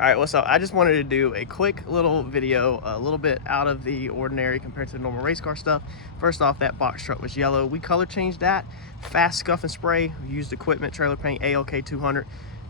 All right, what's up? I just wanted to do a quick little video, a little bit out of the ordinary compared to the normal race car stuff. First off, that box truck was yellow. We color changed that. Fast scuff and spray. We used equipment, trailer paint, ALK 200.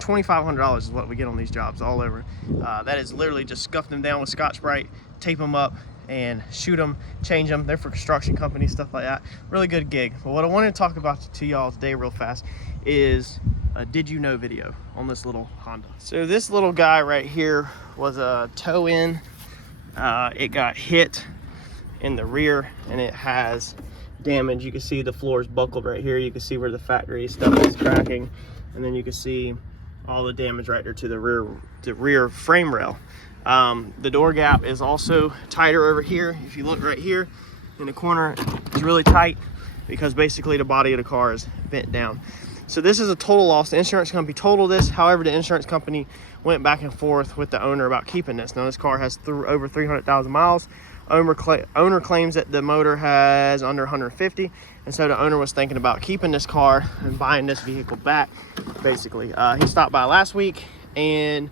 $2,500 is what we get on these jobs all over. That is literally just scuff them down with Scotch-Brite, tape them up, and shoot them, change them. They're for construction companies, stuff like that. Really good gig. But what I wanted to talk about to y'all today real fast is a did you know video on this little Honda. So this little guy right here was a tow in. It got hit in the rear and it has damage. You can see the floor is buckled right here. You can see where the factory stuff is cracking, and then you can see all the damage right there to the rear frame rail. The door gap is also tighter over here. If you look right here in the corner, it's really tight because basically the body of the car is bent down. So this is a total loss. The insurance company totaled this. However, the insurance company went back and forth with the owner about keeping this. Now this car has over 300,000 miles. Owner claims that the motor has under 150, and so the owner was thinking about keeping this car and buying this vehicle back, basically. He stopped by last week and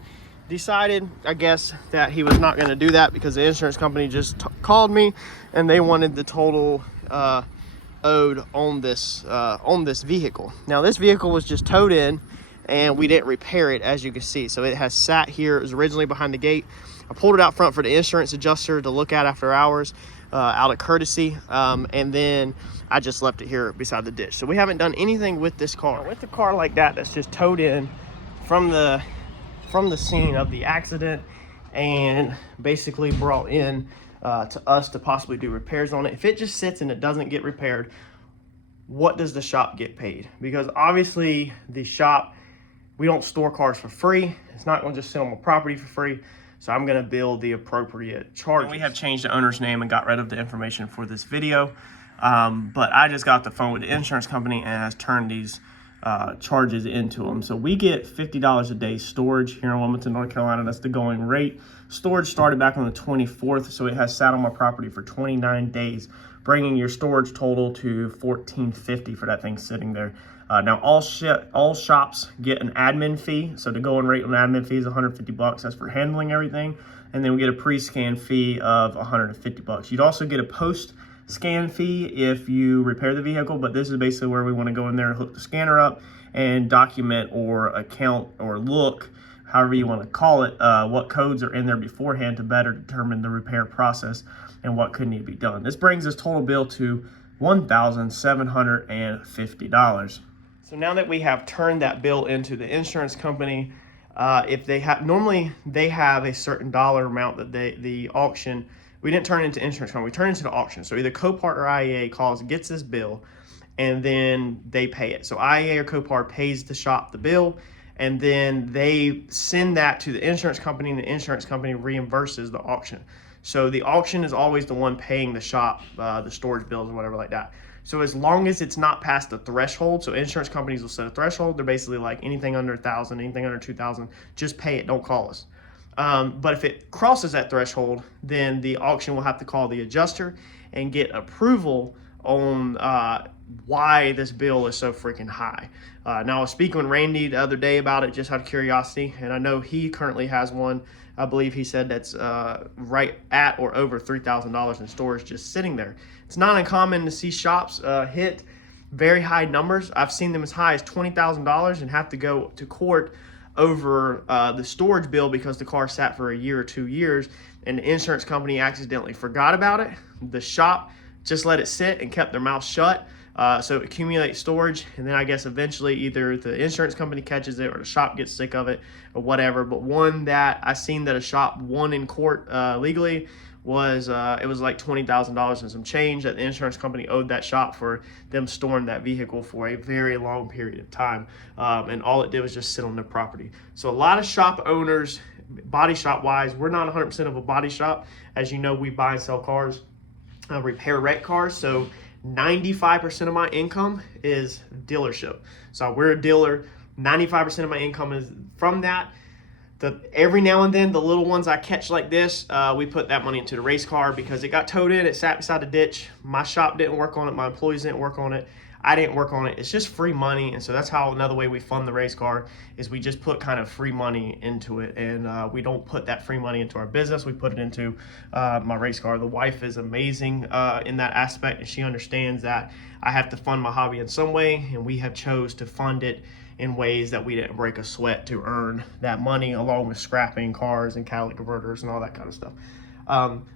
decided, I guess, that he was not going to do that because the insurance company just called me and they wanted the total owed on this vehicle. Now this vehicle was just towed in and we didn't repair it, as you can see. So it has sat here. It was originally behind the gate. I pulled it out front for the insurance adjuster to look at after hours, out of courtesy, and then I just left it here beside the ditch. So we haven't done anything with this car. Now, with a car like that that's just towed in from the scene of the accident and basically brought in to us to possibly do repairs on it, if it just sits and it doesn't get repaired, what does the shop get paid? Because obviously the shop, we don't store cars for free. It's not going to just sit on my property for free. So I'm going to bill the appropriate charges. We have changed the owner's name and got rid of the information for this video. But I just got the phone with the insurance company and has turned these charges into them. So we get $50 a day storage here in Wilmington, North Carolina. That's the going rate. Storage started back on the 24th, so it has sat on my property for 29 days, bringing your storage total to $14.50 for that thing sitting there. Now all shops get an admin fee. So the going rate on the admin fee is $150. That's for handling everything. And then we get a pre-scan fee of $150. You'd also get a post-scan fee if you repair the vehicle, but this is basically where we want to go in there and hook the scanner up and document or account or look, however you want to call it, what codes are in there beforehand to better determine the repair process and what could need to be done. This brings this total bill to $1,750. So now that we have turned that bill into the insurance company, if they have, normally they have a certain dollar amount that the auction, we didn't turn it into insurance company, we turned it into the auction. So either Copart or IAA calls, gets this bill, and then they pay it. So IAA or Copart pays the shop the bill, and then they send that to the insurance company, and the insurance company reimburses the auction. So the auction is always the one paying the shop, the storage bills or whatever like that. So as long as it's not past the threshold, so insurance companies will set a threshold. They're basically like anything under 1,000, anything under 2,000, just pay it, don't call us. But if it crosses that threshold, then the auction will have to call the adjuster and get approval on why this bill is so freaking high. Now I was speaking with Randy the other day about it just out of curiosity, and I know he currently has one. I believe he said that's right at or over $3,000 in storage just sitting there. It's not uncommon to see shops hit very high numbers. I've seen them as high as $20,000 and have to go to court over the storage bill because the car sat for a year or 2 years and the insurance company accidentally forgot about it. The shop just let it sit and kept their mouth shut. So it accumulates storage, and then I guess eventually either the insurance company catches it or the shop gets sick of it or whatever. But one that I seen that a shop won in court legally was it was like $20,000 and some change that the insurance company owed that shop for them storing that vehicle for a very long period of time, and all it did was just sit on their property. So a lot of shop owners, body shop wise, we're not 100% of a body shop. As you know, we buy and sell cars, repair wreck cars. So 95% of my income is dealership. So we're a dealer. 95% of my income is from that. Every now and then, the little ones I catch like this, we put that money into the race car because it got towed in. It sat beside the ditch. My shop didn't work on it. My employees didn't work on it. I didn't work on it. It's just free money. And so that's how another way we fund the race car is we just put kind of free money into it. And we don't put that free money into our business. We put it into my race car. The wife is amazing in that aspect, and she understands that I have to fund my hobby in some way, and we have chose to fund it in ways that we didn't break a sweat to earn that money, along with scrapping cars and catalytic converters and all that kind of stuff.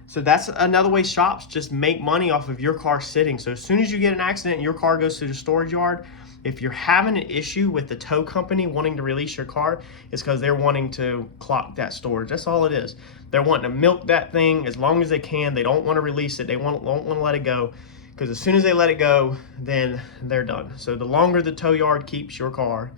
So that's another way shops just make money off of your car sitting. So as soon as you get an accident and your car goes to the storage yard, if you're having an issue with the tow company wanting to release your car, it's because they're wanting to clock that storage. That's all it is. They're wanting to milk that thing as long as they can. They don't want to release it. They don't want to let it go, because as soon as they let it go, then they're done. So the longer the tow yard keeps your car,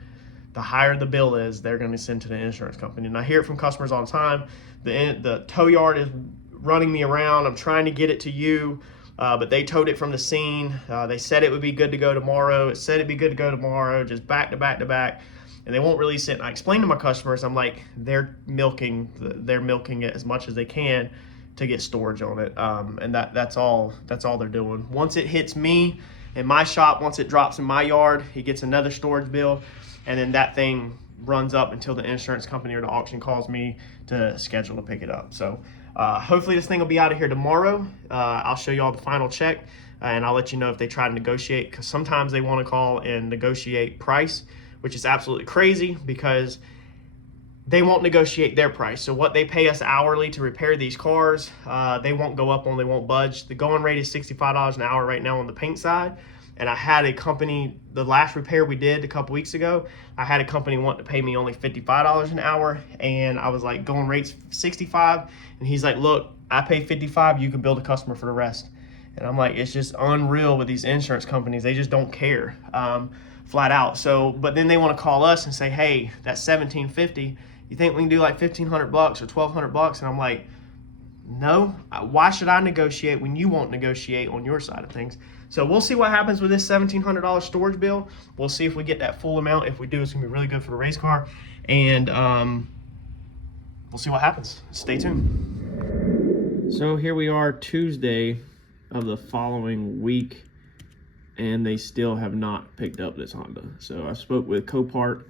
the higher the bill is they're going to send to the insurance company. And I hear it from customers all the time. The tow yard is running me around. I'm trying to get it to you, but they towed it from the scene. They said it would be good to go tomorrow. It said it'd be good to go tomorrow, just back to back to back, and they won't release it. And I explain to my customers, I'm like, they're milking it as much as they can to get storage on it, and that's all they're doing. Once it hits me in my shop, once it drops in my yard, it gets another storage bill, and then that thing runs up until the insurance company or the auction calls me to schedule to pick it up. So hopefully this thing will be out of here tomorrow. I'll show you all the final check, and I'll let you know if they try to negotiate, because sometimes they want to call and negotiate price, which is absolutely crazy because they won't negotiate their price. So what they pay us hourly to repair these cars, they won't go up on, they won't budge. The going rate is $65 an hour right now on the paint side. And I had a company, the last repair we did a couple weeks ago, I had a company want to pay me only $55 an hour. And I was like, going rate's 65. And he's like, look, I pay 55, you can build a customer for the rest. And I'm like, it's just unreal with these insurance companies. They just don't care, flat out. So, but then they want to call us and say, hey, that's $1,750. You think we can do like $1,500 or $1,200? And I'm like, no, why should I negotiate when you won't negotiate on your side of things? So we'll see what happens with this $1,700 storage bill. We'll see if we get that full amount. If we do, it's gonna be really good for the race car. And we'll see what happens. Stay tuned. So here we are, Tuesday of the following week, and they still have not picked up this Honda. So I spoke with Copart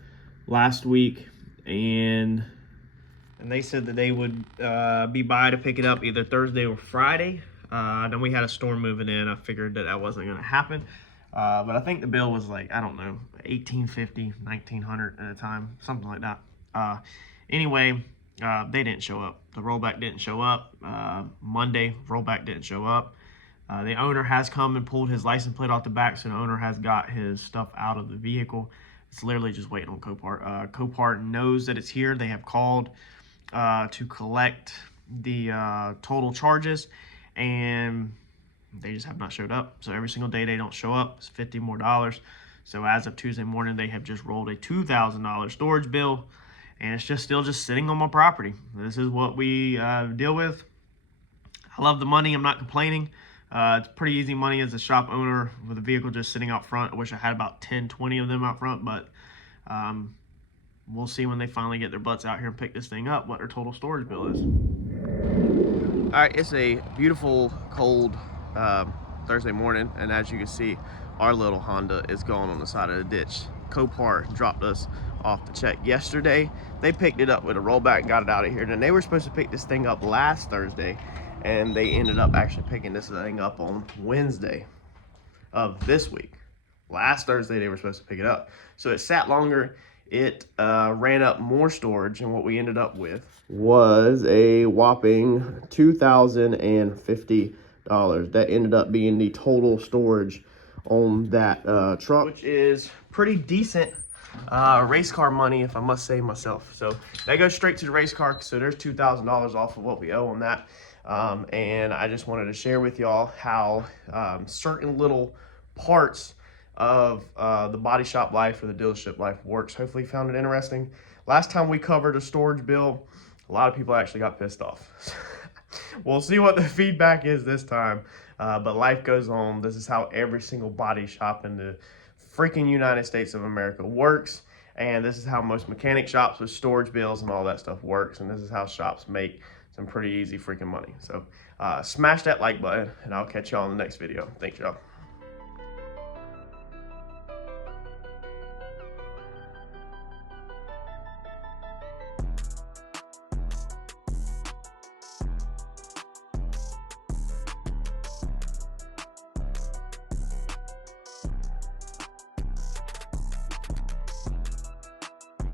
last week, and they said that they would be by to pick it up either Thursday or Friday. Then we had a storm moving in. I figured that wasn't going to happen. But I think the bill was like, I don't know, $1,850, $1,900 at a time, something like that. Anyway, they didn't show up. The rollback didn't show up. Monday, rollback didn't show up. The owner has come and pulled his license plate off the back, so the owner has got his stuff out of the vehicle. It's literally just waiting on Copart. Copart knows that it's here. They have called to collect the total charges, and they just have not showed up. So every single day they don't show up, it's $50 more. So as of Tuesday morning, they have just rolled a $2,000 storage bill, and it's just still sitting on my property. This is what we deal with. I love the money. I'm not complaining. It's pretty easy money as a shop owner with a vehicle just sitting out front. I wish I had about 10, 20 of them out front, but we'll see when they finally get their butts out here and pick this thing up what their total storage bill is. All right, it's a beautiful, cold Thursday morning, and as you can see, our little Honda is going on the side of the ditch. Copart dropped us off the check yesterday. They picked it up with a rollback, got it out of here. Then they were supposed to pick this thing up last Thursday, and they ended up actually picking this thing up on Wednesday of this week. Last Thursday, they were supposed to pick it up. So it sat longer. It ran up more storage, and what we ended up with was a whopping $2,050. That ended up being the total storage on that truck, which is pretty decent race car money, if I must say myself. So that goes straight to the race car, so there's $2,000 off of what we owe on that. And I just wanted to share with y'all how certain little parts of the body shop life or the dealership life works. Hopefully you found it interesting. Last time we covered a storage bill, a lot of people actually got pissed off. We'll see what the feedback is this time, but life goes on. This is how every single body shop in the freaking United States of America works, and this is how most mechanic shops with storage bills and all that stuff works, and this is how shops make some pretty easy freaking money. So smash that like button, and I'll catch y'all in the next video. Thanks, y'all.